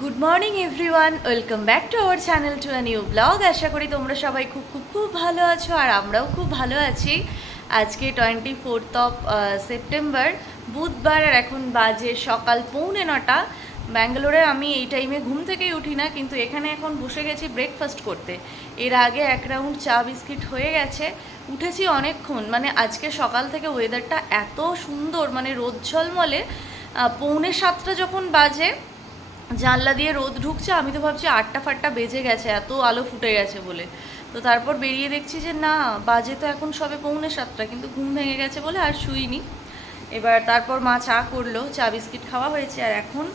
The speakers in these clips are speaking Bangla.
Good morning everyone, welcome back to our channel to a new blog. আশা করি তোমরা সবাই খুব খুব খুব ভালো আছো, আর আমরাও খুব ভালো আছি। আজকে 24 সেপ্টেম্বর বুধবার, আর এখন বাজে সকাল 8:45। ব্যাঙ্গালোরে আমি এই টাইমে ঘুম থেকেই উঠি না, কিন্তু এখানে এখন বসে গেছি ব্রেকফাস্ট করতে। এর আগে এক রাউন্ড চা বিস্কিট হয়ে গেছে, উঠেছি অনেকক্ষণ। মানে আজকে সকাল থেকে ওয়েদারটা এত সুন্দর, মানে রোদ ঝলমলে। 6:45 যখন বাজে, জানলা দিয়ে রোদ ঢুকছে, আমি তো ভাবছি 8টা বেজে গেছে, এত আলো ফুটে গেছে বলে। তো তারপর বেরিয়ে দেখছি যে না, বাজে তো এখন সবে 6:45, কিন্তু ঘুম ভেঙে গেছে বলে আর শুইনি। এবার তারপর মা চা করলো, চা বিস্কিট খাওয়া হয়েছে, আর এখন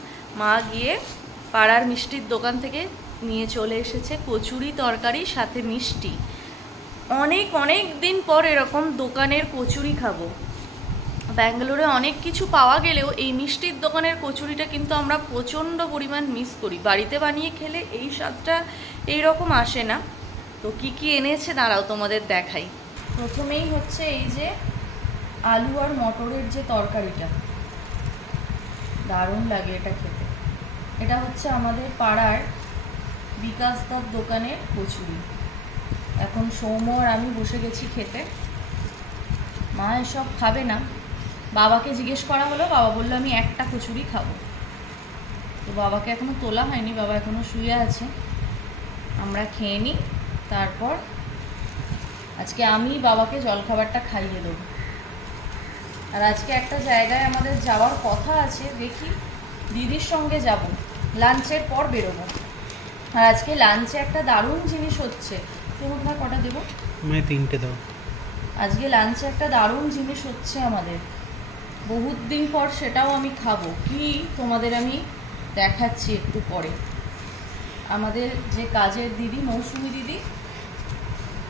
মা গিয়ে পাড়ার মিষ্টির দোকান থেকে নিয়ে চলে এসেছে কচুরি তরকারি সাথে মিষ্টি। অনেক অনেক দিন পর এরকম দোকানের কচুরি খাবো। ব্যাঙ্গালোরে অনেক কিছু পাওয়া গেলেও এই মিষ্টির দোকানের কচুরিটা কিন্তু আমরা প্রচণ্ড পরিমাণ মিস করি। বাড়িতে বানিয়ে খেলে এই স্বাদটা এইরকম আসে না। তো কি কি এনেছে দাঁড়াও তোমাদের দেখাই। প্রথমেই হচ্ছে এই যে আলু আর মটরের যে তরকারিটা, দারুণ লাগে এটা খেতে। এটা হচ্ছে আমাদের পাড়ার বিকাশদার দোকানের কচুরি। এখন সৌম্য আর আমি বসে গেছি খেতে। মা এসব খাবে না, বাবাকে জিজ্ঞেস করা হলো, বাবা বললো আমি একটা কচুরি খাবো। তো বাবাকে এখনও তোলা হয়নি, বাবা এখনও শুয়ে আছে। আমরা খেয়ে নিই, তারপর আজকে আমি বাবাকে জলখাবারটা খাইয়ে দেবো। আর আজকে একটা জায়গায় আমাদের যাওয়ার কথা আছে, দেখি দিদির সঙ্গে যাব, লাঞ্চের পর বেরোবো। আর আজকে লাঞ্চে একটা দারুণ জিনিস হচ্ছে। তোমার কটা দেবো? আমি 3টে দাও। আজকে লাঞ্চে একটা দারুণ জিনিস হচ্ছে আমাদের, বহুত দিন পর, সেটাও আমি খাবো। কি তোমাদের আমি দেখাচ্ছি একটু পরে। আমাদের যে কাজের দিদি, মৌসুমি দিদি,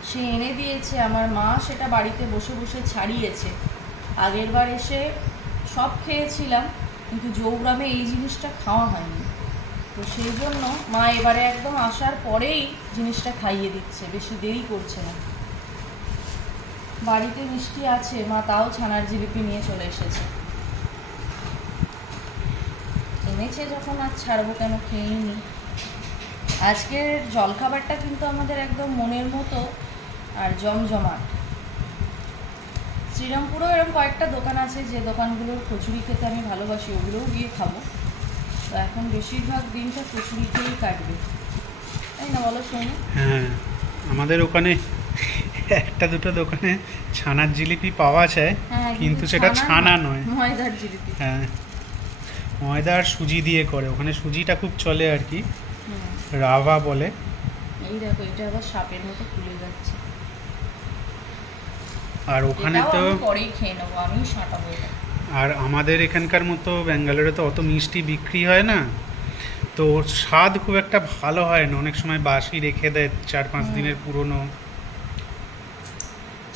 সে এনে দিয়েছে। আমার মা সেটা বাড়িতে বসে বসে ছাড়িয়েছে। আগের বার এসে সব খেয়েছিলাম, কিন্তু জৌগ্রামে এই জিনিসটা খাওয়া হয়নি। তো সেই জন্য মা এবারে একদম আসার পরেই জিনিসটা খাইয়ে দিচ্ছে, বেশি দেরি করছে না। বাড়িতে মিষ্টি আছে, মা তাও ছানার জিলিপি নিয়ে চলে এসেছে। এনেছে যখন আর ছাড়বো কেন, খেয়েই নি। আজকের জলখাবারটা কিন্তু আমাদের একদম মনের মতো আর জমজমাট। শ্রীরামপুরেও এরকম কয়েকটা দোকান আছে যে দোকানগুলোর কচুরি খেতে আমি ভালোবাসি, ওগুলোও গিয়ে খাবো। তো এখন বেশিরভাগ দিনটা কচুরি খেয়েই কাটবে, তাই না বলো শোনো? হ্যাঁ, আমাদের ওখানে একটা দুটো দোকানে ছানার জিলিপি পাওয়া যায়, কিন্তু সেটা ছানা নয়, ময়দার জিলিপি। হ্যাঁ, ময়দা আর সুজি দিয়ে করে। ওখানে সুজিটা খুব চলে আর কি, রাভা বলে। এই দেখো, এটা আবার সাপের মতো খুলে যাচ্ছে। আর ওখানে তো পরেই খেয়ে নেবো, আমি সাঁটাবো এটা। আর আমাদের এখানকার মতো ব্যাঙ্গালোরে তো অত মিষ্টি বিক্রি হয় না, তো স্বাদ খুব একটা ভালো হয় না। অনেক সময় বাসি রেখে দেয়, 4-5 দিনের পুরনো।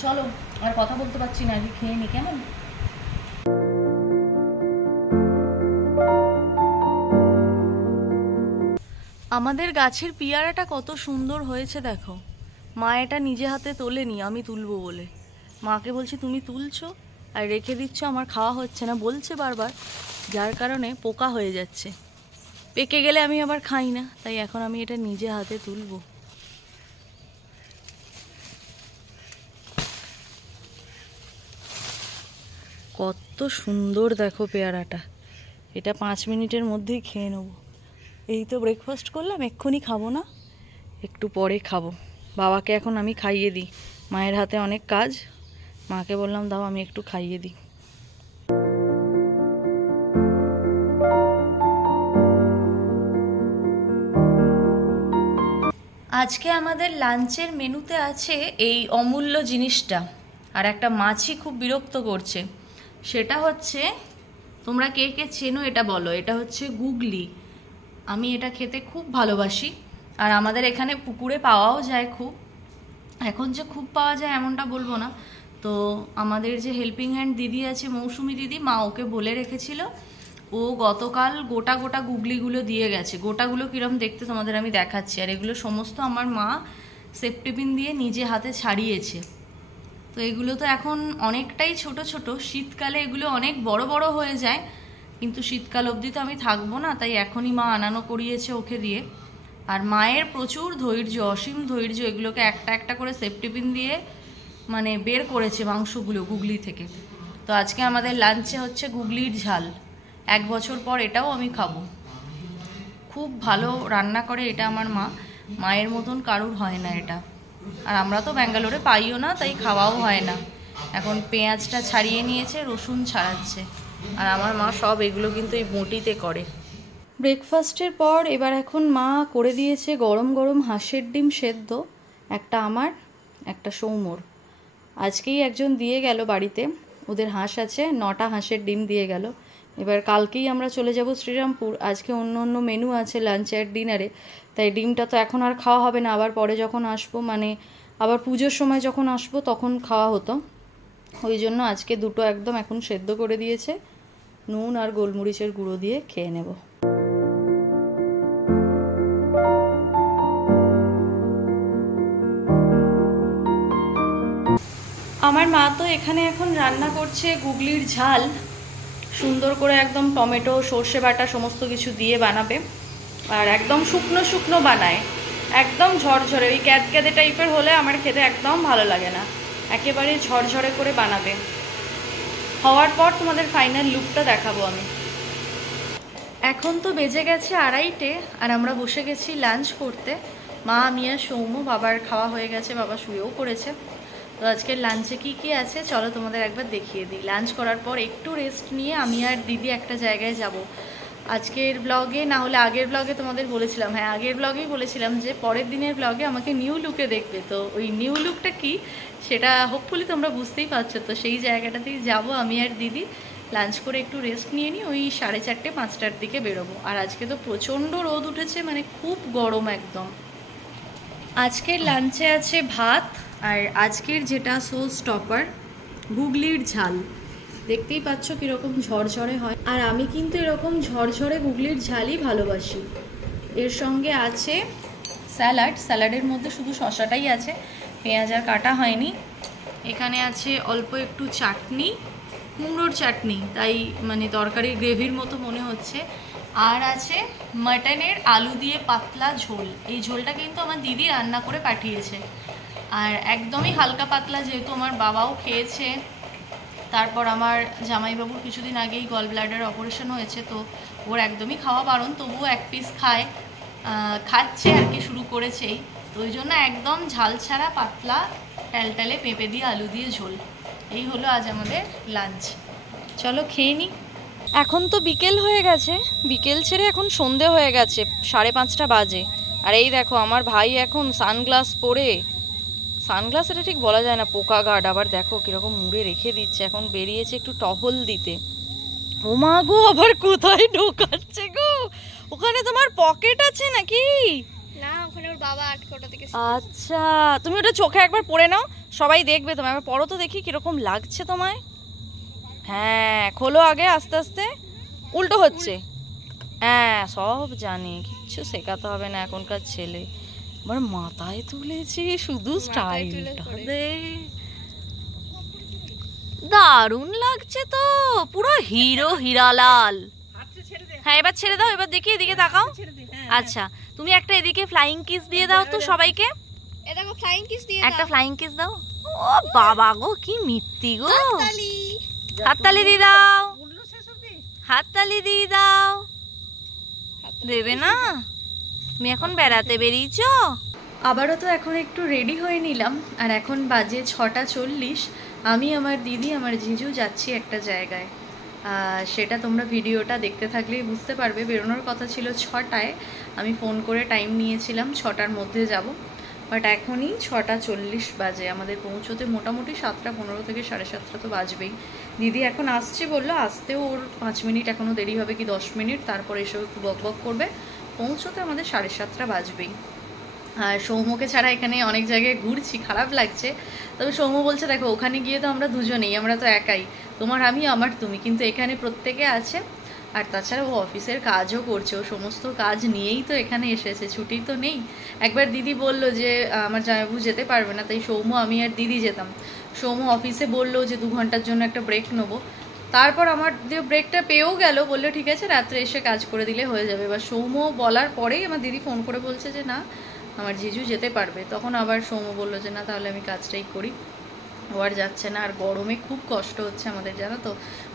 চলো, আর কথা বলতে পারছি না, আগে খেয়ে নি কেমন। আমাদের গাছের পিয়ারাটা কত সুন্দর হয়েছে দেখো। মা এটা নিজে হাতে তোলেনি, আমি তুলবো বলে। মাকে বলছি তুমি তুলছো আর রেখে দিচ্ছ, আমার খাওয়া হচ্ছে না বলছে বারবার, যার কারণে পোকা হয়ে যাচ্ছে। পেকে গেলে আমি আবার খাই না, তাই এখন আমি এটা নিজে হাতে তুলবো। কত সুন্দর দেখো পেয়ারাটা। এটা 5 মিনিটের মধ্যেই খেয়ে নেবো। এই তো ব্রেকফাস্ট করলাম, এক্ষুনি খাবো না, একটু পরে খাবো। বাবাকে এখন আমি খাইয়ে দিই, মায়ের হাতে অনেক কাজ। মাকে বললাম দাও আমি একটু খাইয়ে দিই। আজকে আমাদের লাঞ্চের মেনুতে আছে এই অমূল্য জিনিসটা, আর একটা মাছই খুব বিরক্ত করছে। সেটা হচ্ছে, তোমরা কে কে চেনো এটা বলো, এটা হচ্ছে গুগলি। আমি এটা খেতে খুব ভালোবাসি, আর আমাদের এখানে পুকুরে পাওয়াও যায় খুব। এখন যে খুব পাওয়া যায় এমনটা বলবো না। তো আমাদের যে হেল্পিং হ্যান্ড দিদি আছে, মৌসুমি দিদি, মা ওকে বলে রেখেছিল, ও গতকাল গোটা গোটা গুগলিগুলো দিয়ে গেছে। গোটাগুলো কিরম দেখতে তোমাদের আমি দেখাচ্ছি। আর এগুলো সমস্ত আমার মা সেফটিপিন দিয়ে নিজে হাতে ছাড়িয়েছে। তো এগুলো তো এখন অনেকটাই ছোট ছোট, শীতকালে এগুলো অনেক বড় বড় হয়ে যায়। কিন্তু শীতকাল অবধি তো আমি থাকবো না, তাই এখনই মা আনানো করিয়েছে ওকে দিয়ে। আর মায়ের প্রচুর ধৈর্য, অসীম ধৈর্য, এগুলোকে একটা একটা করে সেফটিপিন দিয়ে মানে বের করেছে মাংসগুলো গুগলি থেকে। তো আজকে আমাদের লাঞ্চে হচ্ছে গুগলির ঝাল। 1 বছর পর এটাও আমি খাবো। খুব ভালো রান্না করে এটা আমার মা, মায়ের মতন কারুর হয় না এটা। আর আমরা তো ব্যাঙ্গালোরে পাইও না, তাই খাওয়াও হয় না। এখন পেঁয়াজটা ছাড়িয়ে নিয়েছে, রসুন ছাড়াচ্ছে। আর আমার মা সব এগুলো কিন্তু এই বঁটিতে করে। ব্রেকফাস্টের পর এবার এখন মা করে দিয়েছে গরম গরম হাঁসের ডিম সেদ্ধ, একটা আমার, একটা সৌম্যর। আজকেই একজন দিয়ে গেল বাড়িতে, ওদের হাঁস আছে, 9টা হাঁসের ডিম দিয়ে গেল। এবার কালকেই আমরা চলে যাব শ্রীরামপুর। আজকে অন্য অন্য মেনু আছে লাঞ্চে আর ডিনারে, তাই ডিমটা তো এখন আর খাওয়া হবে না। আবার পরে যখন আসবো, মানে আবার পুজোর সময় যখন আসবো তখন খাওয়া হতো। ওই জন্য আজকে দুটো একদম এখন সেদ্ধ করে দিয়েছে, নুন আর গোলমরিচের গুঁড়ো দিয়ে খেয়ে নেব। আমার মা তো এখানে এখন রান্না করছে গুগলির ঝাল, সুন্দর করে একদম টমেটো সর্ষে বাটা সমস্ত কিছু দিয়ে বানাবে। আর একদম শুকনো শুকনো বানায়, একদম ঝরঝরে। ওই ক্যাদক্যাদে টাইপের হলে আমার খেতে একদম ভালো লাগে না, একেবারে ঝরঝরে করে বানাবে। হওয়ার পর তোমাদের ফাইনাল লুকটা দেখাবো আমি। এখন তো বেজে গেছে 2:30, আর আমরা বসে গেছি লাঞ্চ করতে। মা, আমি আর সৌম্য। বাবার খাওয়া হয়ে গেছে, বাবা শুয়েও পড়েছে। তো আজকের লাঞ্চে কি কি আছে চলো তোমাদের একবার দেখিয়ে দিই। লাঞ্চ করার পর একটু রেস্ট নিয়ে আমি আর দিদি একটা জায়গায় যাব। আজকের ব্লগে না হলে আগের ব্লগে তোমাদের বলেছিলাম, হ্যাঁ আগের ব্লগেই বলেছিলাম যে পরের দিনের ব্লগে আমাকে নিউ লুকে দেখবে। তো ওই নিউ লুকটা কি সেটা হোপফুলি তোমরা বুঝতেই পারছো। তো সেই জায়গাটাতেই যাব আমি আর দিদি। লাঞ্চ করে একটু রেস্ট নিয়ে নিই, ওই 4:30 5টার দিকে বেরোবো। আর আজকে তো প্রচণ্ড রোদ উঠেছে, মানে খুব গরম একদম। আজকের লাঞ্চে আছে ভাত, আর আজকের যেটা শো স্টপার গুগলির ঝাল। দেখতেই পাচ্ছ কীরকম ঝরঝরে হয়, আর আমি কিন্তু এরকম ঝরঝরে গুগলির ঝালই ভালোবাসি। এর সঙ্গে আছে স্যালাড, স্যালাডের মধ্যে শুধু শসাটাই আছে, পেঁয়াজ আর কাটা হয়নি। এখানে আছে অল্প একটু চাটনি, কুমড়োর চাটনি, তাই মানে তরকারির গ্রেভির মতো মনে হচ্ছে। আর আছে মাটনের আলু দিয়ে পাতলা ঝোল। এই ঝোলটা কিন্তু আমার দিদি রান্না করে পাঠিয়েছে, আর একদমই হালকা পাতলা, যেহেতু আমার বাবাও খেয়েছে। তারপর আমার জামাইবাবুর কিছুদিন আগেই গল ব্লাডার অপারেশন হয়েছে, তো ওর একদমই খাওয়া বারণ, তবুও 1 পিস খাচ্ছে আর কি, শুরু করেছেই। তো ওই জন্য একদম ঝাল ছাড়া পাতলা টালটালে পেঁপে দিয়ে আলু দিয়ে ঝোল। এই হলো আজ আমাদের লাঞ্চ। চলো খেয়ে নিই। এখন তো বিকেল হয়ে গেছে, বিকেল ছেড়ে এখন সন্ধে হয়ে গেছে, 5:30 বাজে। আর এই দেখো আমার ভাই এখন সানগ্লাস পরে, সানগ্লাস এটা ঠিক বলা যায় না, পোকা গার্ড, আবার দেখো কিরকম মুড়ে রেখে দিচ্ছে। এখন বেরিয়েছে একটু টহল দিতে। ও মা গো, আবার কোথায় ঢোকাচ্ছে গো? ওখানে তোমার পকেট আছে নাকি? না, ওখানে ওর বাবা আটকে ওটা থেকে। আচ্ছা, তুমি ওটা চোখে একবার পরে নাও, সবাই দেখবে তোমায়। একবার পরো তো দেখি কিরকম লাগছে তোমায়। হ্যাঁ খোলো আগে, আস্তে আস্তে। উল্টো হচ্ছে, হ্যাঁ সব জানি, কিচ্ছু শেখাতে হবে না এখনকার ছেলে। আমার মাথায় তুলেছি, শুধু স্টাইলটা দে, দারুণ লাগছে তো, পুরো হিরো হিরালাল। হ্যাঁ এবার ছেড়ে দাও, এবার দেখি এদিকে তাকাও। আচ্ছা তুমি একটা এদিকে ফ্লাইং কিস দিয়ে দাও তো সবাইকে। এটা কো ফ্লাইং কিস দিয়ে দাও, একটা ফ্লাইং কিস দাও। ও বাবা গো, কি মিত্তি গো। হাততালি দিয়ে দাও, হাততালি দিয়ে দাও। দেবে না? তুমি এখন বেড়াতে বেরিয়েছ? আবারও তো এখন একটু রেডি হয়ে নিলাম, আর এখন বাজে 6:40। আমি, আমার দিদি, আমার জিজু যাচ্ছি একটা জায়গায়। সেটা তোমরা ভিডিওটা দেখতে থাকলেই বুঝতে পারবে। বেরোনোর কথা ছিল 6টায়, আমি ফোন করে টাইম নিয়েছিলাম 6টার মধ্যে যাব, বাট এখনই 6:40 বাজে। আমাদের পৌঁছোতে মোটামুটি 7:15 থেকে 7:30 তো বাজবেই। দিদি এখন আসছে বললো, আসতেও ওর 5 মিনিট এখনও দেরি হবে কি 10 মিনিট, তারপরে এসব একটু বক বক করবে। পৌঁছোতে আমাদের 7:30 বাজবেই। আর সৌম্যকে ছাড়া এখানে অনেক জায়গায় ঘুরছি, খারাপ লাগছে। তবে সৌম্য বলছে দেখো ওখানে গিয়ে তো আমরা দুজনেই, আমরা তো একাই, তোমার আমি আমার তুমি, কিন্তু এখানে প্রত্যেকে আছে। আর তাছাড়া ও অফিসের কাজও করছে, ও সমস্ত কাজ নিয়েই তো এখানে এসেছে, ছুটি তো নেই। একবার দিদি বলল যে আমার জামাইবাবু যেতে পারবে না, তাই সৌম্য, আমি আর দিদি যেতাম। সৌম্য অফিসে বললো যে 2 ঘন্টার জন্য একটা ব্রেক নেবো, তারপর আমার দিয়ে ব্রেকটা পেয়েও গেল, বললো ঠিক আছে রাত্রে এসে কাজ করে দিলে হয়ে যাবে। এবার সৌম্য বলার পরেই আমার দিদি ফোন করে বলছে যে না আমার জিজু যেতে পারবে। তখন আবার সৌম্য বললো যে না তাহলে আমি কাজটাই করি, ও আর যাচ্ছে না। আর গরমে খুব কষ্ট হচ্ছে আমাদের, জানো তো।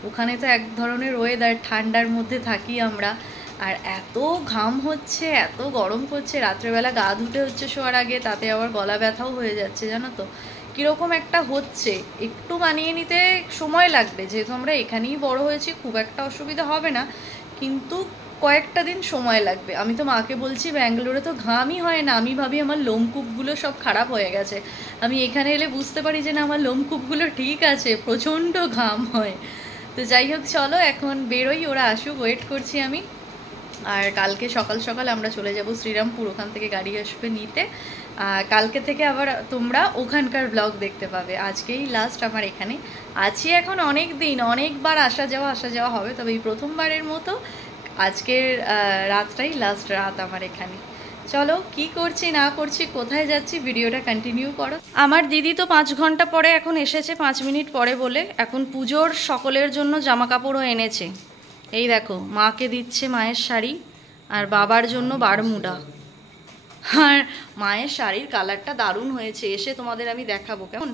ওখানে তো এক ধরনের ওয়েদার, ঠান্ডার মধ্যে থাকি আমরা, আর এত ঘাম হচ্ছে, এত গরম করছে, রাত্রেবেলা গা ধুতে হচ্ছে শোয়ার আগে, তাতে আবার গলা ব্যথাও হয়ে যাচ্ছে, জানো তো। কীরকম একটা হচ্ছে, একটু মানিয়ে নিতে সময় লাগবে, যেহেতু আমরা এখানেই বড় হয়েছি খুব একটা অসুবিধা হবে না, কিন্তু কয়েকটা দিন সময় লাগবে। আমি তো মাকে বলছি ব্যাঙ্গালোরে তো ঘামই হয় না, আমি ভাবি আমার লোমকূপগুলো সব খারাপ হয়ে গেছে। আমি এখানে এলে বুঝতে পারি যে না আমার লোমকূপগুলো ঠিক আছে, প্রচণ্ড ঘাম হয়। তো যাই হোক চলো এখন বেরোই, ওরা আসুক, ওয়েট করছি আমি। আর কালকে সকাল সকাল আমরা চলে যাব শ্রীরামপুর, ওখান থেকে গাড়ি আসবে নিতে। কালকে থেকে আবার তোমরা ওখানকার ব্লগ দেখতে পাবে। আজকেই লাস্ট আমার এখানে আছি, এখন অনেক দিন অনেকবার আসা যাওয়া হবে, তবে এই প্রথমবারের মতো আজকের রাতটাই লাস্ট রাত আমার এখানে। চলো কি করছি না করছি, কোথায় যাচ্ছি, ভিডিওটা কন্টিনিউ করো। আমার দিদি তো 5 ঘন্টা পরে এখন এসেছে, 5 মিনিট পরে বলে। এখন পুজোর সকলের জন্য জামা কাপড়ও এনেছে। এই দেখো মাকে দিচ্ছে মায়ের শাড়ি, আর বাবার জন্য বারমুডা। আর মায়ের শাড়ির কালারটা দারুণ হয়েছে, এসে তোমাদের আমি দেখাবো কেমন।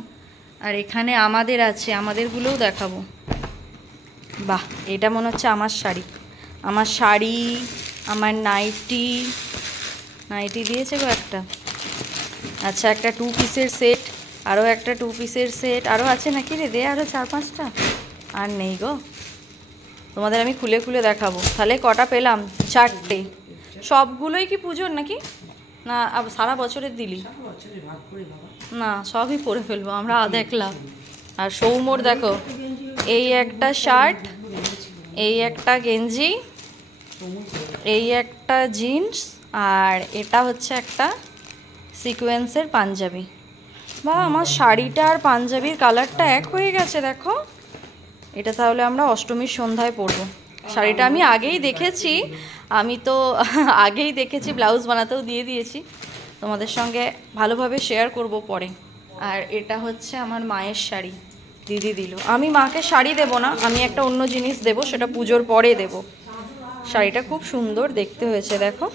আর এখানে আমাদের আছে, আমাদেরগুলোও দেখাবো। বাহ, এটা মনে হচ্ছে আমার শাড়ি, আমার নাইটি দিয়েছে গো একটা। আচ্ছা, একটা 2 পিসের সেট, আরও একটা 2 পিসের সেট, আরও আছে নাকি রে, দে আরও 4-5টা। আর নেই গো, তোমাদের আমি খুলে খুলে দেখাবো। তাহলে কটা পেলাম? 4টে। সবগুলোই কি পুজোর নাকি না সারা বছরের দিলি? না, সবই পরে ফেলবো আমরা, দেখলাম। আর সৌম্যর দেখো, এই একটা শার্ট, এই একটা গেঞ্জি, এই একটা জিন্স, আর এটা হচ্ছে একটা সিকোয়েন্সের পাঞ্জাবি। বা আমার শাড়িটা আর পাঞ্জাবির কালারটা এক হয়ে গেছে দেখো। এটা তাহলে আমরা অষ্টমীর সন্ধ্যায় পরবো। শাড়িটা আমি আগেই দেখেছি, ব্লাউজ বানাতেও দিয়ে দিয়েছি, তোমাদের সঙ্গে ভালোভাবে শেয়ার করব পরে। আর এটা হচ্ছে আমার মায়ের শাড়ি, দিদি দিল। আমি মাকে শাড়ি দেব না, আমি একটা অন্য জিনিস দেব, সেটা পুজোর পরে দেব। শাড়িটা খুব সুন্দর দেখতে হয়েছে দেখো।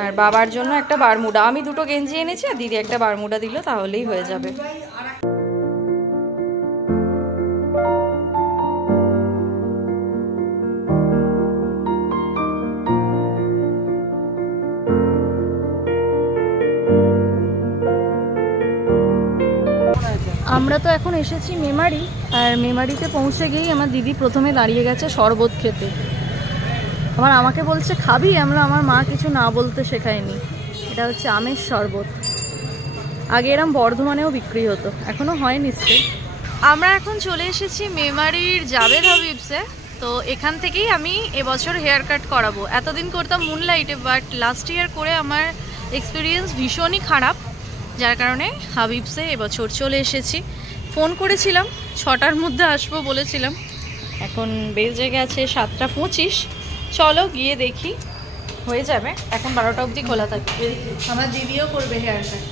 আর বাবার জন্য একটা বারমুডা, আমি 2টো গেঞ্জি এনেছি, আর দিদি একটা বারমুডা দিল, তাহলেই হয়ে যাবে। আমরা তো এখন এসেছি মেমারি, আর মেমারিতে পৌঁছে গিয়েই আমার দিদি প্রথমে দাঁড়িয়ে গেছে শরবত খেতে। আমাকে বলছে খাবি? আমার মা কিছু না বলতে শেখায়নি। এটা হচ্ছে আমের শরবত। আগে এরম বর্ধমানেও বিক্রি হতো, এখনো হয় নিশ্চয়ই। আমরা এখন চলে এসেছি মেমারির জাভেদ হাবিবসে। তো এখান থেকেই আমি এবছর হেয়ার কাট করাবো। এতদিন করতাম মুনলাইটে, বাট লাস্ট ইয়ার করে আমার এক্সপিরিয়েন্স ভীষণই খারাপ, যার কারণে হাবিবসে এবছর চলে এসেছি। ফোন করেছিলাম 6টার মধ্যে আসবো বলেছিলাম, এখন বেজে গেছে 7:25। চলো গিয়ে দেখি, হয়ে যাবে। এখন 12টা অবধি খোলা থাকবে। আমার দিদিও করবে হেয়ার কাট।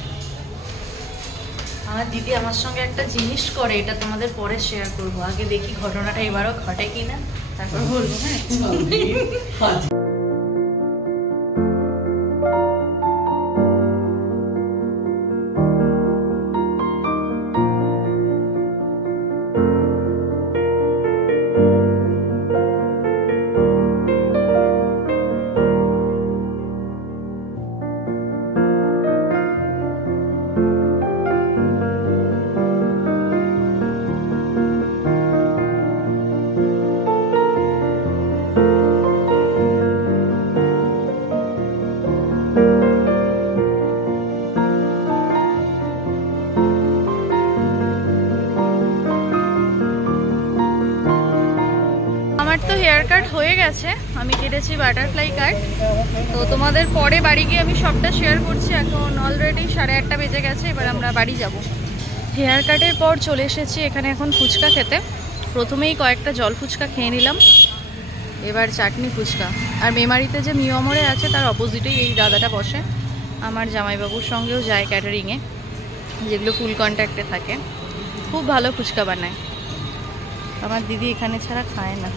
আমার দিদি আমার সঙ্গে একটা জিনিস করে, এটা তোমাদের পরে শেয়ার করবো। আগে দেখি ঘটনাটা এবারও ঘটে কিনা, তারপর বলবো। হ্যাঁ, হেয়ার কাট হয়ে গেছে, আমি কেটেছি বাটারফ্লাই কাট। তো তোমাদের পরে বাড়ি গিয়ে আমি সবটা শেয়ার করছি। এখন অলরেডি 8:30 বেজে গেছে, এবার আমরা বাড়ি যাব। হেয়ার কাটের পর চলে এসেছি এখানে এখন ফুচকা খেতে। প্রথমেই কয়েকটা জল ফুচকা খেয়ে নিলাম, এবার চাটনি ফুচকা। আর মেমারিতে যে মিয়মরে আছে তার অপোজিটেই এই দাদাটা বসে, আমার জামাইবাবুর সঙ্গেও যায় ক্যাটারিংয়ে, যেগুলো ফুল কন্ট্যাক্টে থাকে। খুব ভালো ফুচকা বানায়। আমার দিদি এখানে ছাড়া খায় না।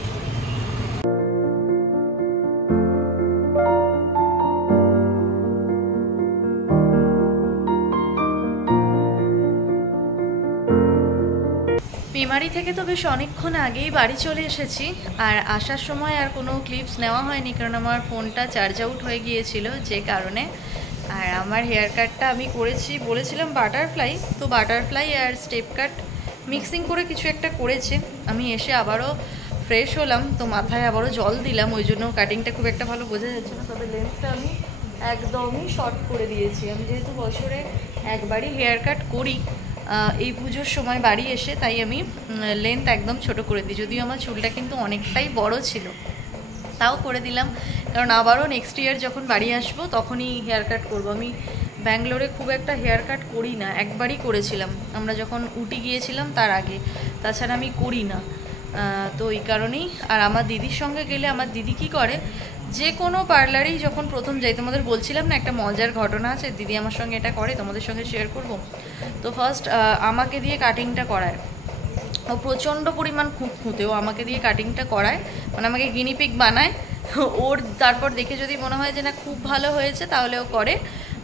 মেমারি থেকে তো বেশ অনেকক্ষণ আগেই বাড়ি চলে এসেছি, আর আসার সময় আর কোনো ক্লিপস নেওয়া হয়নি কারণ আমার ফোনটা চার্জ আউট হয়ে গিয়েছিল যে কারণে। আর আমার হেয়ার কাটটা আমি করেছি, বলেছিলাম বাটারফ্লাই, তো বাটারফ্লাই আর স্টেপ কাট মিক্সিং করে কিছু একটা করেছে। আমি এসে আবারও ফ্রেশ হলাম, তো মাথায় আবারও জল দিলাম, ওই জন্য কাটিংটা খুব একটা ভালো বোঝা যাচ্ছে না। তবে লেন্সটা আমি একদমই শর্ট করে দিয়েছি। আমি যেহেতু বছরে একবারই হেয়ার কাট করি এই পুজোর সময় বাড়ি এসে, তাই আমি লেন্থ একদম ছোট করে দিই। যদিও আমার চুলটা কিন্তু অনেকটাই বড় ছিল, তাও করে দিলাম কারণ আবারও নেক্সট ইয়ার যখন বাড়ি আসবো তখনই হেয়ার কাট করবো। আমি ব্যাঙ্গালোরে খুব একটা হেয়ার কাট করি না, একবারই করেছিলাম আমরা যখন উটি গিয়েছিলাম তার আগে, তাছাড়া আমি করি না। তো এই কারণেই। আর আমার দিদির সঙ্গে গেলে, আমার দিদি কি করে, যে কোনো পার্লারেই যখন প্রথম যাই, তোমাদের বলছিলাম না একটা মজার ঘটনা আছে, দিদি আমার সঙ্গে এটা করে, তোমাদের সঙ্গে শেয়ার করব। তো ফার্স্ট আমাকে দিয়ে কাটিংটা করায়, ও প্রচণ্ড পরিমাণ খুঁতেও আমাকে দিয়ে কাটিংটা করায়, মানে আমাকে গিনিপিগ বানায়। ওর তারপর দেখে যদি মনে হয় যে না খুব ভালো হয়েছে তাহলে ও করে,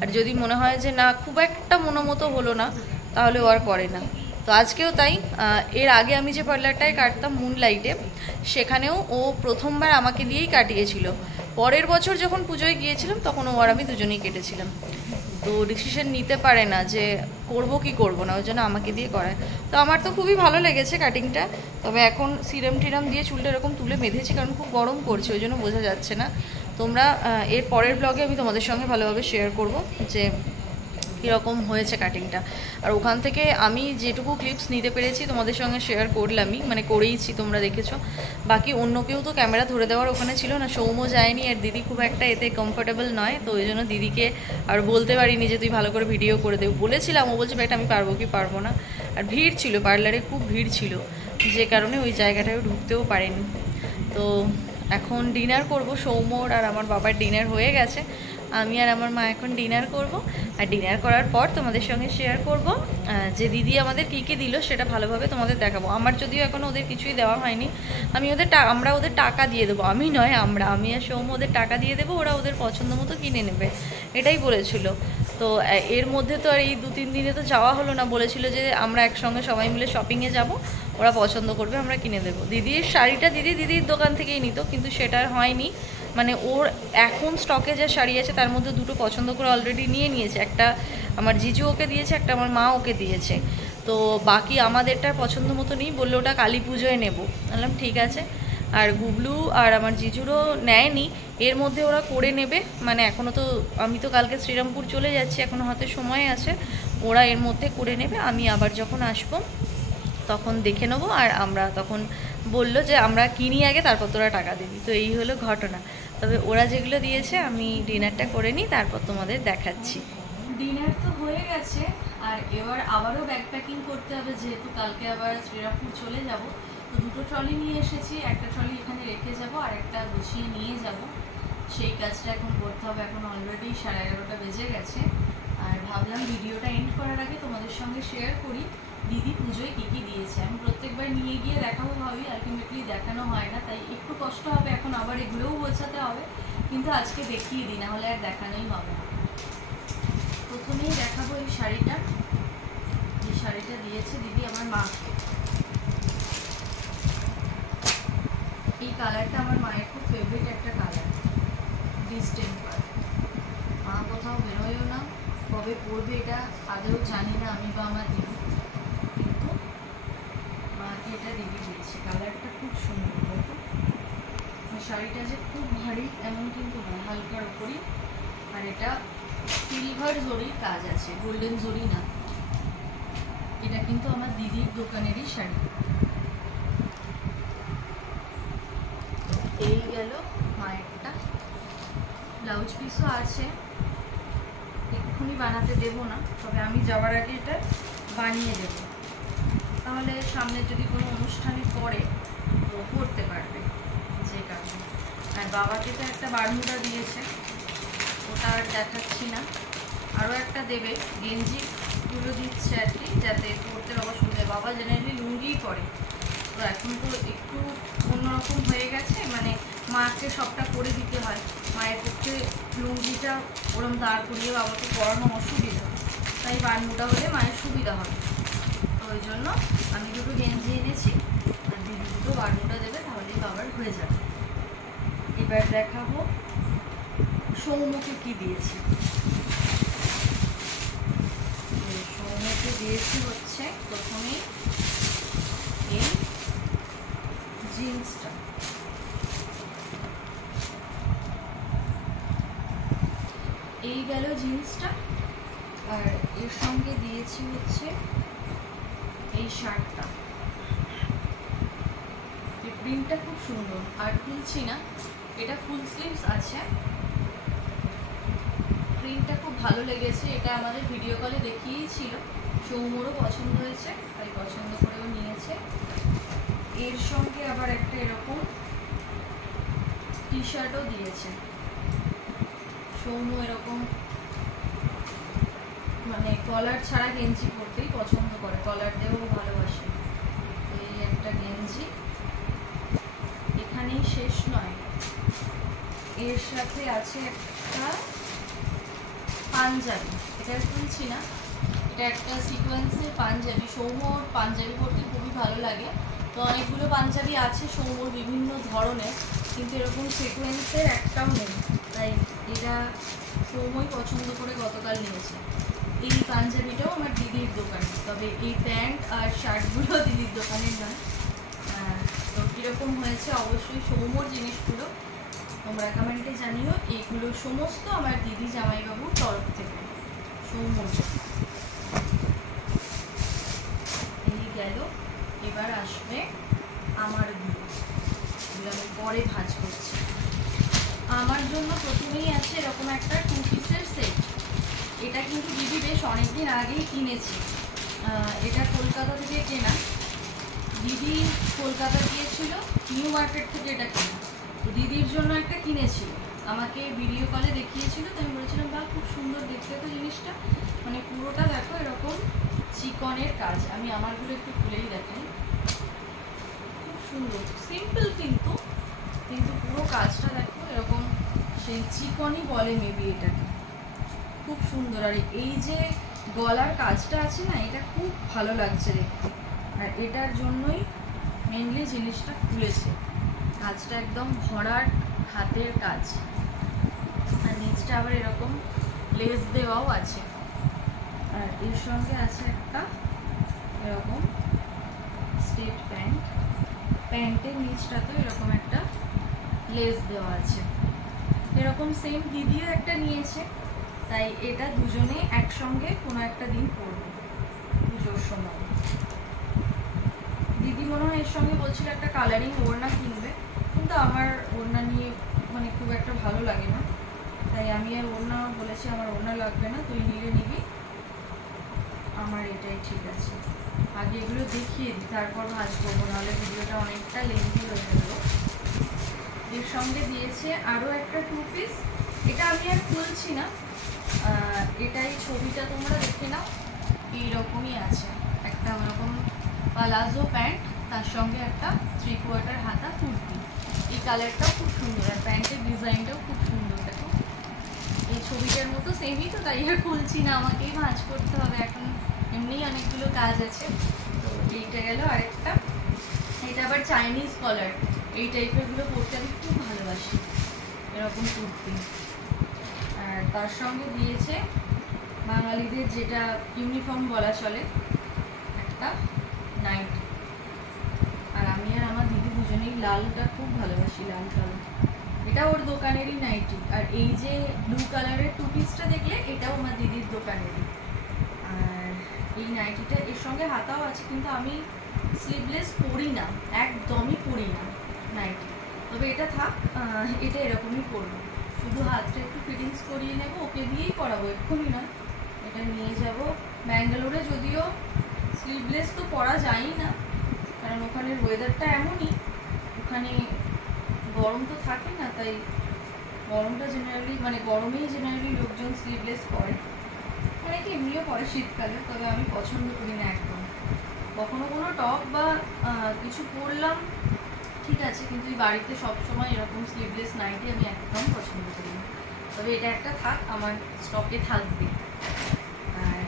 আর যদি মনে হয় যে না খুব একটা মনোমতো হলো না তাহলে ও আর করে না। তো আজকেও তাই। এর আগে আমি যে পার্লারটায় কাটতাম মুনলাইটে, সেখানেও ও প্রথমবার আমাকে দিয়েই কাটিয়েছিল। পরের বছর যখন পুজোয় গিয়েছিলাম তখন ও আর আমি দুজনেই কেটেছিলাম। তো ডিসিশন নিতে পারে না যে করব কি করব না, ওই জন্য আমাকে দিয়ে করায়। তো আমার তো খুবই ভালো লেগেছে কাটিংটা। তবে এখন সিরাম টিরাম দিয়ে চুলটা এরকম তুলে বেঁধেছি কারণ খুব গরম করছে, ওই জন্য বোঝা যাচ্ছে না। তোমরা এর পরের ব্লগে আমি তোমাদের সঙ্গে ভালোভাবে শেয়ার করব যে কীরকম হয়েছে কাটিংটা। আর ওখান থেকে আমি যেটুকু ক্লিপস নিতে পেরেছি তোমাদের সঙ্গে শেয়ার করলামই, মানে করেইছি, তোমরা দেখেছো। বাকি অন্য কেউ তো ক্যামেরা ধরে দেওয়ার ওখানে ছিল না, সৌম্য যায়নি, আর দিদি খুব একটা এতে কমফোর্টেবল নয়, তো ওই জন্য দিদিকে আর বলতে পারিনি যে তুই ভালো করে ভিডিও করে দেব। বলেছিলাম, ও বলছে বেটা আমি পারবো কি পারবো না। আর ভিড় ছিল, পার্লারে খুব ভিড় ছিল, যে কারণে ওই জায়গাটায় ঢুকতেও পারেনি। তো এখন ডিনার করব, সৌম্যর আর আমার বাবার ডিনার হয়ে গেছে, আমি আর আমার মা এখন ডিনার করব। আর ডিনার করার পর তোমাদের সঙ্গে শেয়ার করব যে দিদি আমাদের কী কী দিল সেটা ভালোভাবে তোমাদের দেখাবো। আমার যদিও এখনও ওদের কিছুই দেওয়া হয়নি, আমরা ওদের টাকা দিয়ে দেবো, আমি নয় আমি আর সৌম্য ওদের টাকা দিয়ে দেবো, ওরা ওদের পছন্দ মতো কিনে নেবে, এটাই বলেছিল। তো এর মধ্যে তো আর এই 2-3 দিনে তো যাওয়া হলো না, বলেছিল যে আমরা একসঙ্গে সবাই মিলে শপিংয়ে যাব, ওরা পছন্দ করবে আমরা কিনে দেবো। দিদির শাড়িটা দিদির দোকান থেকেই নিত, কিন্তু সেটা আর হয়নি। মানে ওর এখন স্টকে যে শাড়ি আছে তার মধ্যে 2টো পছন্দ করে অলরেডি নিয়ে নিয়েছে, একটা আমার জিজু ওকে দিয়েছে, একটা আমার মা ওকে দিয়েছে। তো বাকি আমাদেরটার পছন্দ মতো নেই, বললো ওটা কালী পুজোয় নেবো। বললাম ঠিক আছে। আর গুবলু আর আমার জিজুরও নেয়নি, এর মধ্যে ওরা করে নেবে, মানে এখনও তো, আমি তো কালকে শ্রীরামপুর চলে যাচ্ছি, এখনও হাতে সময় আছে, ওরা এর মধ্যে করে নেবে। আমি আবার যখন আসবো তখন দেখে নেবো, আর আমরা তখন বললো যে আমরা কিনি আগে তারপর তোরা টাকা দিবি। তো এই হলো ঘটনা। তবে ওরা যেগুলো দিয়েছে আমি ডিনারটা করে নিই, তারপর তোমাদের দেখাচ্ছি। ডিনার তো হয়ে গেছে, আর এবার আবারও ব্যাগ প্যাকিং করতে হবে, যেহেতু কালকে আবার শ্রীরামপুর চলে যাব। তো 2টো ট্রলি নিয়ে এসেছি, একটা ট্রলি এখানে রেখে যাব আর একটা গুছিয়ে নিয়ে যাব, সেই কাজটা এখন করতে হবে। এখন অলরেডি 11:30 বেজে গেছে। আর ভাবলাম ভিডিওটা এন্ড করার আগে তোমাদের সঙ্গে শেয়ার করি দিদি পুজোয় কী কী দিয়েছে। আমি প্রত্যেকবার নিয়ে গিয়ে দেখাবো ভাবি, আলটিমেটলি দেখানো হয় না, তাই একটু কষ্ট হবে এখন, আবার এগুলোও বোঝাতে হবে, কিন্তু আজকে দেখিয়ে দিই, না হলে আর দেখানোই হবে না। প্রথমেই দেখাবো এই শাড়িটা, এই শাড়িটা দিয়েছে দিদি আমার মাকে। এই কালারটা আমার মায়ের খুব ফেভারিট একটা কালার, ডিস্টেম্পার। মা কোথাও বেরোয়ও না, কবে পরবে এটা আদৌ জানি না আমি বা আমার দিদি, কিন্তু মাকে এটা দিদি দিয়েছে। কালারটা খুব সুন্দর, শাড়িটা যে খুব ভারী এমন কিন্তু নয়, হালকার উপরই। আর এটা সিলভার জরির কাজ আছে, গোল্ডেন জরি না। এটা কিন্তু আমার দিদির দোকানেরই শাড়ি। এই গেল মায়েরটা, ব্লাউজ পিসও আছে, এক্ষুনি বানাতে দেবো না, তবে আমি যাওয়ার আগে এটা বানিয়ে দেব, তাহলে সামনে যদি কোনো অনুষ্ঠানে পরে তো পরতে পারবে, যে কারণে। আর বাবাকে তো একটা বারমুডা দিয়েছে, ওটা আর দেখাচ্ছি না, আরও একটা দেবে, গেঞ্জিগুলো দিচ্ছে আর কি, যাতে পরতে অসুবিধা। বাবা জেনারেলি লুঙ্গিই পরে, তো এখন তো একটু অন্যরকম হয়ে গেছে, মানে মাকে সবটা করে দিতে হয়। মায়ের পক্ষে লুঙ্গিটা ওরম দাঁড় করিয়ে বাবাকে পরানো অসুবিধা, তাই বান্নুটা হলে মায়ের সুবিধা হবে। তো ওই জন্য আমি দুটো গেঞ্জি এনেছি, আর দিদি দুটো বান্নুটা দেবে, তাহলেই বাবার হয়ে যাবে। এবার দেখাবো সৌম্যকে কি দিয়েছি। সৌম্যকে দিয়েছি হচ্ছে প্রথমেই এই জিন্সটা। এই গেল জিন্সটা, আর এর সঙ্গে দিয়েছি হচ্ছে এই শার্টটা। এই প্রিন্টটা খুব সুন্দর, আর খুলছি না, এটা ফুল স্লিভস আছে। প্রিন্টটা খুব ভালো লেগেছে, এটা আমাদের ভিডিও কলে দেখিয়েছিল, সৌম্যরও পছন্দ হয়েছে, তাই পছন্দ করেও নিয়েছে। এর সঙ্গে আবার একটা এরকম টি শার্টও দিয়েছে। সৌম্য এরকম মানে কলার ছাড়া গেঞ্জি পরতেই পছন্দ করে, কলার দিয়েও ভালোবাসে। এই একটা গেঞ্জি, এখানেই শেষ নয়, এর সাথে আছে একটা পাঞ্জাবি। এটা খুলছি না, এটা একটা সিকোয়েন্সের পাঞ্জাবি। সৌম্যর পাঞ্জাবি পরতে খুবই ভালো লাগে, তো অনেকগুলো পাঞ্জাবি আছে সৌম্যর বিভিন্ন ধরনের, কিন্তু এরকম সিকোয়েন্সের একটাও নেই, তাই এটা সৌম্যই পছন্দ করে গতকাল নিয়েছে। এই পাঞ্জাবিটাও আমার দিদির দোকানে, তবে এই প্যান্ট আর শার্টগুলো দিদির দোকানের নয়। তো কীরকম হয়েছে অবশ্যই সৌম্যর জিনিসগুলো তোমরা কমেন্টে জানিও। এইগুলো সমস্ত আমার দিদি জামাইবাবুর তরফ থেকে সৌম্যর। এই গেল, এবার আসবে আমার দিদি, এগুলো আমি পরে ভাঁজ করছি। আমার জন্য প্রথমেই আছে এরকম একটা 2 পিসের সেট। এটা কিন্তু দিদি বেশ অনেকদিন আগেই কিনেছি, এটা কলকাতা থেকে কেনা। দিদি কলকাতা গিয়েছিল, নিউ মার্কেট থেকে এটা কেনা। তো দিদির জন্য একটা কিনেছিল, আমাকে ভিডিও কলে দেখিয়েছিল, তো আমি বলেছিলাম বাহ খুব সুন্দর দেখতে তো জিনিসটা, মানে পুরোটা দেখো এরকম চিকনের কাজ। আমি আমারগুলো একটু খুলেই দেখাই, খুব সুন্দর, সিম্পল কিন্তু কিন্তু পুরো কাজটা দেখো এরকম সেই চিকনই বলে মেবি এটাকে, খুব সুন্দর। আর এই যে গলার কাজটা আছে না, এটা খুব ভালো লাগছে দেখতে, আর এটার জন্যই মেনলি জিনিসটা খুলেছে। কাজটা একদম ভরার হাতের কাজ, আর নিচটা আবার এরকম লেস দেওয়াও আছে। আর এর সঙ্গে আছে একটা এরকম স্ট্রেট প্যান্ট, প্যান্টের নিচটাতেও এরকম একটা লেস দেওয়া আছে। এরকম সেম দিদিও একটা নিয়েছে, তাই এটা দুজনে একসঙ্গে কোনো একটা দিন পরবো পুজোর সময়। দিদি মনে হয় এর সঙ্গে বলছিল একটা কালারিং ওড়না কিনবে, কিন্তু আমার ওড়না নিয়ে মানে খুব একটা ভালো লাগে না, তাই আমি আর ওড়না বলেছি আমার ওড়না লাগবে না, তুই নিলে নিবি, আমার এটাই ঠিক আছে। আগে এগুলো দেখিয়ে দিই, তারপর ভাঁজ করবো, নাহলে ভিডিওটা অনেকটা লেন্থি হয়ে গেল। এর সঙ্গে দিয়েছে আরও একটা 2 পিস, এটা আমি আর খুলছি না, এটাই ছবিটা তোমরা দেখে নাও, এইরকমই আছে। একটা ওরকম পালাজো প্যান্ট, তার সঙ্গে একটা 3/4 হাতা কুর্তি। এই কালারটাও খুব সুন্দর, আর প্যান্টের ডিজাইনটাও খুব সুন্দর, দেখো এই ছবিটার মতো সেমই, তো তাই আর খুলছি না, আমাকেই ভাঁজ করতে হবে, এখন এমনিই অনেকগুলো কাজ আছে। তো এইটা গেল আরেকটা, এটা আবার চাইনিজ কলার, এই টাইপেরগুলো পরতে আমি খুব ভালোবাসি, এরকম কুর্তি। আর তার সঙ্গে দিয়েছে বাঙালিদের যেটা ইউনিফর্ম বলা চলে, একটা নাইট। আর আমি আর আমার দিদি দুজনেই লালটা খুব ভালোবাসি, লাল কালার, এটা ওর দোকানেরই নাইটি। আর এই যে ব্লু কালারের 2 পিসটা দেখলে, এটাও আমার দিদির দোকানেরই। আর এই নাইটিটা এর সঙ্গে হাতাও আছে, কিন্তু আমি স্লিভলেস পরি না, একদমই পরি না নাইটি, তবে এটা থাক, এটা এরকমই পরবো, শুধু হাতটা একটু ফিটিংস করিয়ে নেবো, ওকে দিয়েই পরাবো, এক্ষুনি না, এটা নিয়ে যাব ব্যাঙ্গালোরে। যদিও স্লিভলেস তো পরা যায়ই না, কারণ ওখানের ওয়েদারটা এমনই, ওখানে গরম তো থাকে না, তাই গরমটা জেনারেলি মানে গরমেই জেনারেলি লোকজন স্লিভলেস পরে, অনেকে এমনিও পরে শীতকালে, তবে আমি পছন্দ করি না একদম। কখনো কোনো টপ বা কিছু পরলাম ঠিক আছে, কিন্তু এই বাড়িতে সবসময় এরকম স্লিভলেস নাইটি আমি একদম পছন্দ করি না। তবে এটা একটা থাক, আমার স্টকে থাকবে। আর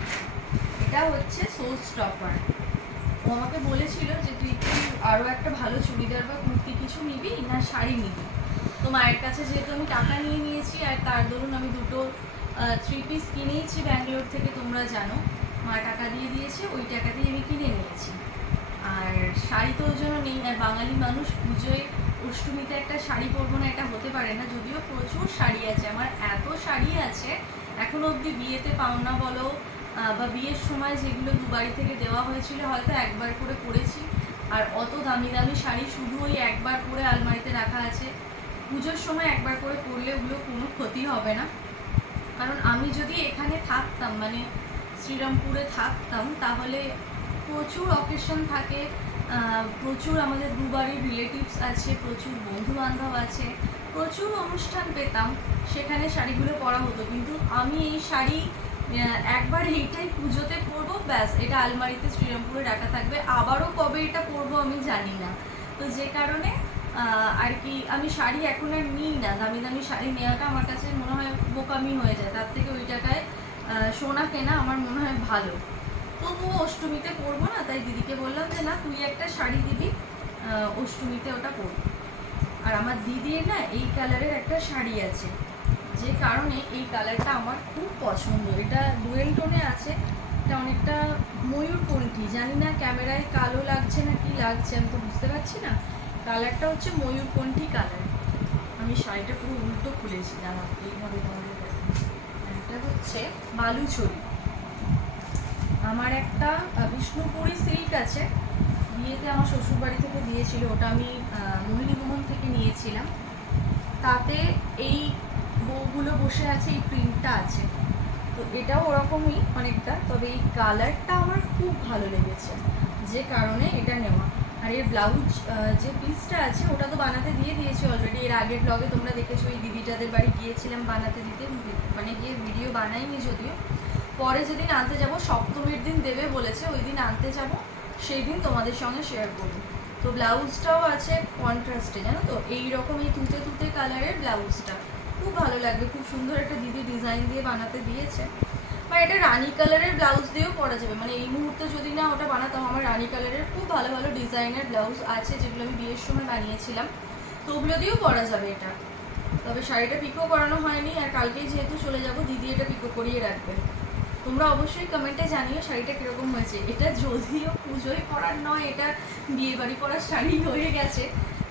এটা হচ্ছে সোজ স্টপার। ও আমাকে বলেছিল যে তুই কি আরও একটা ভালো চুড়িদার বা কুর্তি কিছু নিবি না শাড়ি নিবি। তো মায়ের কাছে যেহেতু আমি টাকা নিয়ে নিয়েছি, আর তার দরুন আমি দুটো 3 পিস কিনেইছি ব্যাঙ্গালোর থেকে, তোমরা জানো মা টাকা দিয়ে দিয়েছে, ওই টাকা দিয়ে আমি কিনে নিয়েছি। আর শাড়ি তো ওই জন্য নেই। আর বাঙালি মানুষ পুজোয় অষ্টমীতে একটা শাড়ি পরবো না, এটা হতে পারে না। যদিও প্রচুর শাড়ি আছে আমার, এত শাড়ি আছে এখনো অবধি, বিয়েতে পাওনা বলো বা বিয়ের সময় যেগুলো দুবাই থেকে দেওয়া হয়েছিল হয়তো একবার করে পরেছি। আর অত দামি দামি শাড়ি শুধু ওই একবার পরে আলমারিতে রাখা আছে। পুজোর সময় একবার করে পরলে ওগুলো কোনো ক্ষতি হবে না। কারণ আমি যদি এখানে থাকতাম, মানে শ্রীরামপুরে থাকতাম, তাহলে প্রচুর অকেশন থাকে, প্রচুর আমাদের দুবারের রিলেটিভস আছে, প্রচুর বন্ধু বান্ধব আছে, প্রচুর অনুষ্ঠান পেতাম, সেখানে শাড়িগুলো পরা হতো। কিন্তু আমি এই শাড়ি একবার এইটাই পুজোতে পরবো, ব্যাস, এটা আলমারিতে শ্রীরামপুরে রাখা থাকবে। আবারও কবে এটা পরবো আমি জানি না। তো যে কারণে আর কি আমি শাড়ি এখন আর নিই না। দামি দামি শাড়ি নেওয়াটা আমার কাছে মনে হয় বোকামি হয়ে যায়। তার থেকে ওই টাকায় সোনা কেনা আমার মনে হয় ভালো। তবুও অষ্টমীতে পরবো না, তাই দিদিকে বললাম যে না, তুই একটা শাড়ি দিবি, অষ্টমীতে ওটা পরবো। আর আমার দিদির না এই কালারের একটা শাড়ি আছে, যে কারণে এই কালারটা আমার খুব পছন্দ। এটা ডুয়েল টোনে আছে, এটা অনেকটা ময়ূরকণ্ঠী। জানি না ক্যামেরায় কালো লাগছে না কি লাগছে, আমি তো বুঝতে পারছি না। কালারটা হচ্ছে ময়ূরকণ্ঠী কালার। আমি শাড়িটা পুরো উল্টো খুলেছি, জানা এইভাবে তোমাদের দেখো। এটা হচ্ছে বালুচরি। আমার একটা বিষ্ণুপুরি সিল্ক আছে, বিয়েতে আমার শ্বশুরবাড়ি থেকে দিয়েছিল, ওটা আমি মোহিনীমোহন থেকে নিয়েছিলাম। তাতে এই বউগুলো বসে আছে, এই প্রিন্টটা আছে। তো এটাও ওরকমই অনেকটা, তবে এই কালারটা আমার খুব ভালো লেগেছে, যে কারণে এটা নেওয়া। আর এর ব্লাউজ যে পিসটা আছে ওটা তো বানাতে দিয়ে দিয়েছি অলরেডি। এর আগের ব্লগে তোমরা দেখেছো, এই দিদিটাদের বাড়ি গিয়েছিলাম বানাতে দিতে, মানে গিয়ে ভিডিও বানাইনি যদিও। পরে যেদিন আনতে যাব, সপ্তমীর দিন দেবে বলেছে, ওই দিন আনতে যাব, সেই দিন তোমাদের সঙ্গে শেয়ার করব। তো ব্লাউজটাও আছে কন্ট্রাস্টে, জানো তো, এইরকম এই তুতে তুতে কালারের ব্লাউজটা খুব ভালো লাগবে। খুব সুন্দর একটা দিদি ডিজাইন দিয়ে বানাতে দিয়েছে। বা এটা রানি কালারের ব্লাউজ দিয়েও পরা যাবে, মানে এই মুহূর্তে যদি না ওটা বানাতাম, আমার রানি কালারের খুব ভালো ভালো ডিজাইনের ব্লাউজ আছে যেগুলো আমি বিয়ের সময় বানিয়েছিলাম, তো ওগুলো দিয়েও পরা যাবে এটা। তবে শাড়িটা পিকো করানো হয়নি, আর কালকেই যেহেতু চলে যাব, দিদি এটা পিকো করিয়ে রাখবে। তোমরা অবশ্যই কমেন্টে জানিও শাড়িটা কীরকম হয়েছে। এটা যদিও পুজোয় পরার নয়, এটা বিয়ে বাড়ি পরার শাড়ি হয়ে গেছে,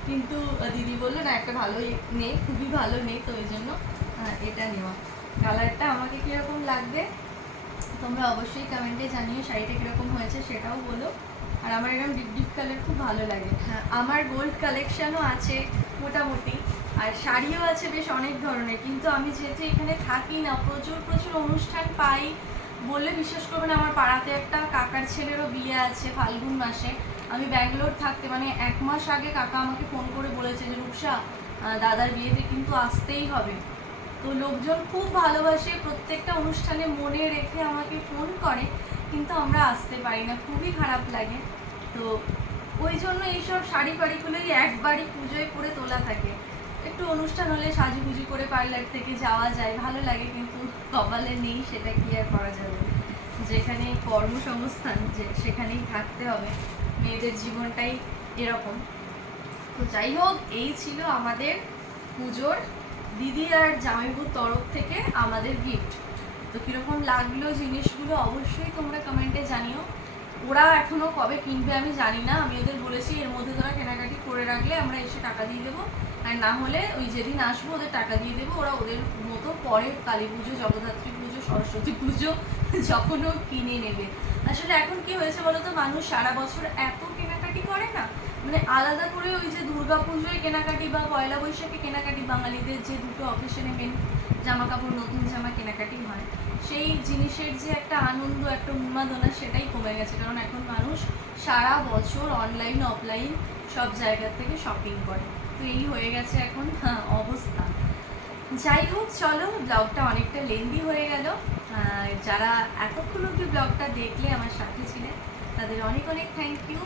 কিন্তু দিদি বললো না একটা ভালোই নেই, খুবই ভালো নেই, তো ওই জন্য এটা নেওয়া। কালারটা আমাকে কীরকম লাগবে তোমরা অবশ্যই কমেন্টে জানিও, শাড়িটা কীরকম হয়েছে সেটাও বলো। আর আমার এরকম ডিপ ডিপ কালার খুব ভালো লাগে। হ্যাঁ, আমার গোল্ড কালেকশানও আছে মোটামুটি, আর শাড়িও আছে বেশ অনেক ধরনের। কিন্তু আমি যেহেতু এখানে থাকি না, প্রচুর প্রচুর অনুষ্ঠান পাই বললে বিশ্বাস করবে না। আমার পাড়াতে একটা কাকার ছেলেরও বিয়ে আছে ফাল্গুন মাসে। আমি ব্যাঙ্গালোর থাকতে, মানে 1 মাস আগে কাকা আমাকে ফোন করে বলেছে যে রূপসা, দাদার বিয়েতে কিন্তু আসতেই হবে। তো লোকজন খুব ভালোবাসে, প্রত্যেকটা অনুষ্ঠানে মনে রেখে আমাকে ফোন করে, কিন্তু আমরা আসতে পারি না, খুবই খারাপ লাগে। তো ওই জন্য এইসব শাড়ি ফাড়িগুলোই একবারই পুজোয় পরে তোলা থাকে। একটু অনুষ্ঠান হলে সাজুগুজু করে পার্লার থেকে যাওয়া যায়, ভালো লাগে, কিন্তু কপালে নেই, সেটা কি আর করা যাবে। যেখানে কর্মসংস্থান, যে সেখানেই থাকতে হবে, মেয়েদের জীবনটাই এরকম। তো যাই হোক, এই ছিল আমাদের পুজোর দিদি আর জামাইবুর তরফ থেকে আমাদের গিফট। তো কীরকম লাগলো জিনিসগুলো অবশ্যই তোমরা কমেন্টে জানিও। ওরা এখনও কবে কিনবে আমি জানি না, আমি ওদের বলেছি এর মধ্যে তোরা কেনাকাটি করে রাখলে আমরা এসে টাকা দিয়ে দেবো, আর না হলে ওই যেদিন আসবো ওদের টাকা দিয়ে দেবো, ওরা ওদের মতো পরে কালী পুজো, জগদ্ধাত্রী পুজো, সরস্বতী পুজো যখনও কিনে নেবে। আসলে এখন কি হয়েছে বলো তো, মানুষ সারা বছর এত কেনাকাটি করে না, মানে আলাদা করে ওই যে দুর্গা পুজোয় কেনাকাটি বা পয়লা বৈশাখে কেনাকাটি, বাঙালিদের যে দুটো অকেশনে মেন জামা কাপড়, নতুন জামা কেনাকাটি হয়, সেই জিনিসের যে একটা আনন্দ, একটা উন্মাদনা, সেটাই কমে গেছে। কারণ এখন মানুষ সারা বছর অনলাইন অফলাইন সব জায়গা থেকে শপিং করে। তো এই হয়ে গেছে এখন অবস্থা। যাই হোক, চলো, ব্লগটা অনেকটা লেন্দি হয়ে গেল। যারা এতক্ষণ অবধি ব্লগটা দেখলে, আমার সাথে ছিলেন, তাদের অনেক অনেক থ্যাংক ইউ।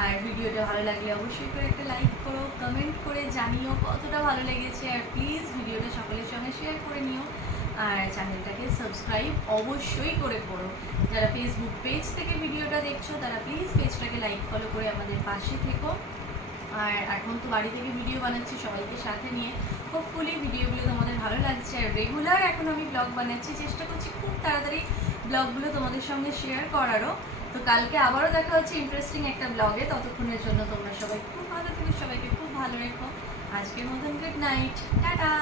আর ভিডিওটা ভালো লাগলে অবশ্যই করে একটা লাইক করো, কমেন্ট করে জানিও কতটা ভালো লেগেছে। আর প্লিজ ভিডিওটা সকলের সঙ্গে শেয়ার করে নিও, আর চ্যানেলটাকে সাবস্ক্রাইব অবশ্যই করে করো। যারা ফেসবুক পেজ থেকে ভিডিওটা দেখছো তারা প্লিজ পেজটাকে লাইক ফলো করে আমাদের পাশে থেকো। আর এখন তো বাড়ি থেকে ভিডিও বানাচ্ছি সবাইকে সাথে নিয়ে, হোপফুলি ভিডিওগুলো তোমাদের ভালো লাগছে। আর রেগুলার এখন আমি ব্লগ বানাচ্ছি, চেষ্টা করছি খুব তাড়াতাড়ি ব্লগগুলো তোমাদের সঙ্গে শেয়ার করারও। তো কালকে আবারও দেখা হচ্ছে ইন্টারেস্টিং একটা ব্লগে। ততক্ষণের জন্য তোমরা সবাই খুব ভালো থেকো, সবাইকে খুব ভালো রেখো। আজকের মতন গুড নাইট, টাটা।